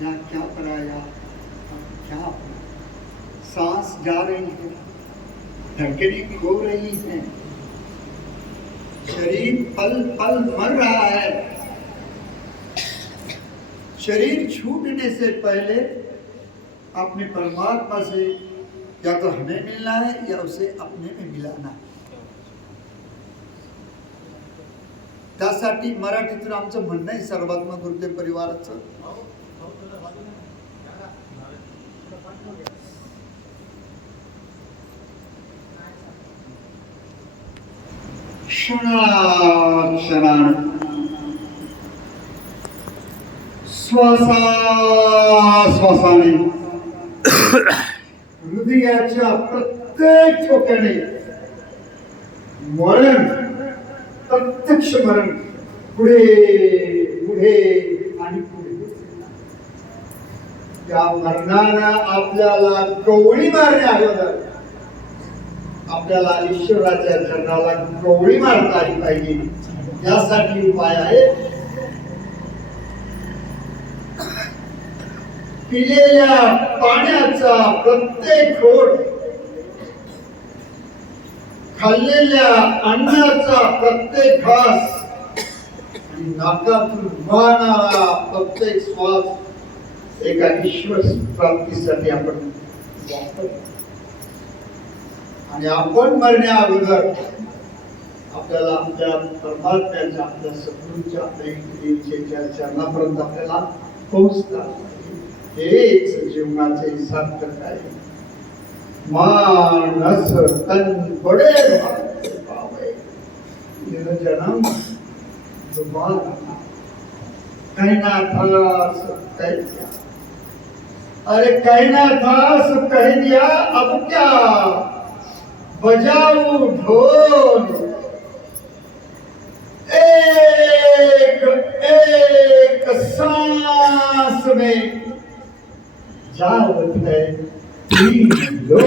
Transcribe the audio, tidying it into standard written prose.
या क्या पराया, क्या अपना। सांस जा रही है, धड़कनें खो रही हैं, शरीर पल पल मर रहा है। शरीर छूटने से पहले अपने परमात्मा से या तो हमें मिलना है या उसे अपने में मिलाना है। त्यासाठी मराठीतून आमचं म्हणणं आहे सर्वात्मा गुरुदेव परिवाराचं, क्षणाक्षणानं श्वासाने हृदयाच्या प्रत्येक ठोक्याने मरण, प्रत्यक्ष मरण पुढे पुढे आणि पुढे। त्या मरणाला आपल्याला गवळी मारण्या अगोदर आपल्याला ईश्वराच्या चरणाला गवळी मारता आली पाहिजे। यासाठी उपाय आहे पिलेल्या पाण्याचा प्रत्येक घोट, खाल्लेल्या अन्नाचा प्रत्येक घास आणि नाकातून वाहणारा प्रत्येक श्वास एका ईश्वर प्राप्तीसाठी आपण वापरतो। आणि आपण मरण्या अगोदर आपल्याला आपल्या परमात्म्याच्या, आपल्या सद्गुरूच्या, आपल्या देवीच्या चरणापर्यंत आपल्याला पोहोचतात। हेच जीवनाचे सार्थक आहे। मानस तन बडे पावे जन्म दोबारा कहना था सब कह दिया। अरे कहना था सब कह दिया, अब क्या बजाऊ ढोल। एक एक सांस में जावत है तीन लोग।